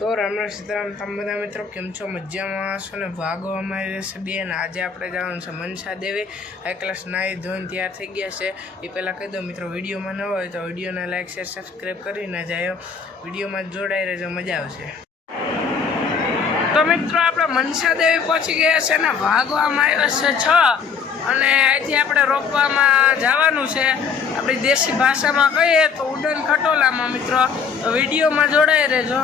તો રામ સીતારામ તમે બધા મિત્રો કેમ છો? મજામાં છો ને? ભાગો અમારી રહેશે બેન. આજે આપણે જવાનું છે મનસા દેવી. હાઈ ક્લાસ નાહી ધોઈને તૈયાર થઈ ગયા છે. એ પહેલાં કહી દો મિત્રો, વિડીયોમાં ન હોય તો વિડીયોને લાઈક શેર સબસ્ક્રાઈબ કરીને જાય. વિડીયોમાં જોડાઈ રહેજો, મજા આવશે. તો મિત્રો આપણે મનસા દેવી પહોંચી ગયા છે ને ભાગવામાં આવ્યો છે 6 અને અહીંથી આપણે રોકવામાં જવાનું છે. આપણી દેશી ભાષામાં કહીએ તો ઉડન ખટોલામાં. મિત્રો તો વિડીયોમાં જોડાઈ રહેજો.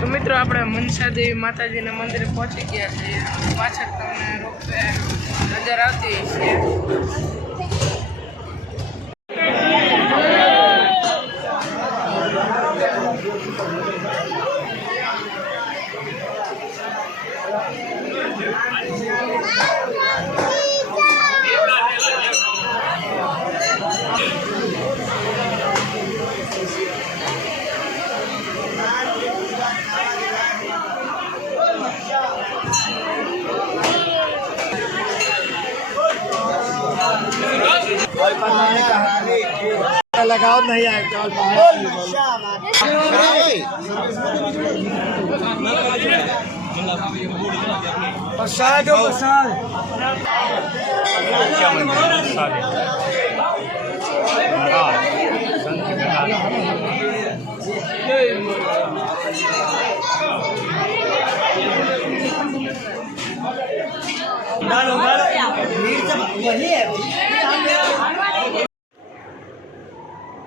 તો મિત્રો આપણે મનસા દેવી માતાજીના મંદિરે પહોંચી ગયા છીએ. પાછળ તમને રોપવે નજર આવતી છે. लगाओ नहीं आए प्रसाद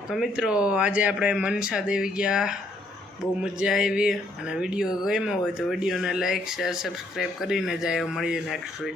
તો મિત્રો આજે આપણે મનસા દેવી ગયા. બહુ મજા આવી અને વિડીયો ગમ્યો હોય તો વિડીયોને લાઈક શેર સબસ્ક્રાઈબ કરીને જાય. મળીએ નેક્સ્ટ વિડીયો.